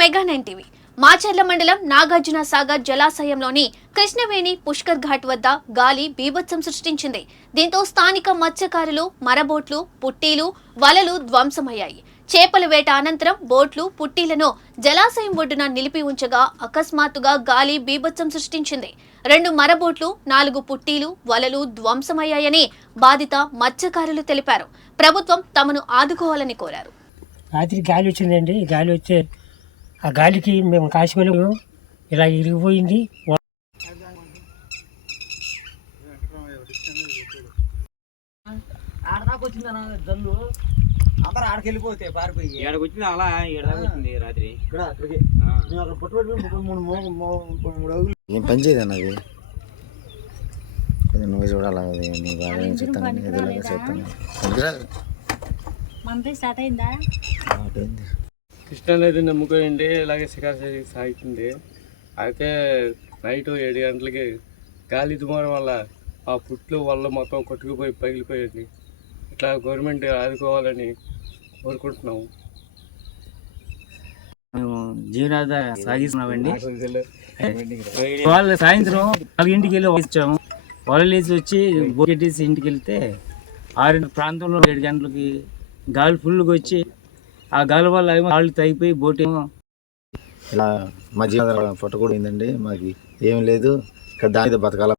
Mega nine TV. Macherla మండలం నాగార్జున సాగర్ జలాశయంలోని కృష్ణవేణి పుష్కర్ ఘాట్ వద్ద గాలి బీభత్సం సృష్టించింది. దీంతో స్థానిక మత్స్యకారులు మరబోట్లు పుట్టీలు వలలు ధ్వంసమయ్యాయి. చేపల వేట అనంతరం బోట్లు పుట్టీలను జలాశయం ఒడ్డున నిలిపి ఉంచగా అకస్మాత్తుగా గాలి బీభత్సం సృష్టించింది. రెండు మరబోట్లు నాలుగు పుట్టీలు వలలు ధ్వంసమయ్యాయని బాధిత మత్స్యకారులు తెలిపారు. ప్రభుత్వం తమను ఆదుకోవాలని కోరారు. రాత్రి గాలి వచ్చిందండి. గాలి వచ్చే ఆ గాలికి మేము కాసిమలు ఇలా ఇరిగిపోయింది. ఆడదాకా వచ్చిందన్న జల్లు. అందరూ ఆడికి వెళ్ళిపోతే పారిపోయి. ఏడకి వచ్చింది అలా రాత్రి. ఇక్కడ అక్కడికి. మేము అక్కడ మూడు అడుగులు. ఏం పని చేయదు అన్నది కొంచెం నువ్వు చూడాలి అది నీ బాగా ఏం చెప్తాను? ఎదురుగా చెప్తాను. పనికిరాదు. మనది స్టార్ట్ అయిందా. కృష్ణా నది నమ్ముకోండి ఇలాగే శిఖర్ సాగుతుంది. అయితే నైట్ ఏడు గంటలకి గాలి దుమారం వల్ల ఆ పుట్లు వల్ల మొత్తం కొట్టుకుపోయి పగిలిపోయింది ఇట్లా గవర్నమెంట్ ఆదుకోవాలని కోరుకుంటున్నాము. మేము జీవనాధార సాగిస్తున్నామండి. వాళ్ళు సాయంత్రం నాలుగింటికి వెళ్ళి వచ్చాము. వలలేసి వచ్చి బోకెట్టేసి ఇంటికి వెళ్తే ఆరు ప్రాంతంలో ఏడు గంటలకి గాలి ఫుల్గా వచ్చి ఆ గాలి వల్ల ఏమో కాళ్ళు తగ్గిపోయి బోట్ ఏమో. ఇలా మధ్య జీవన కూడా అయిందండి మాకు ఏం లేదు. ఇక్కడ దాని మీద బతకాల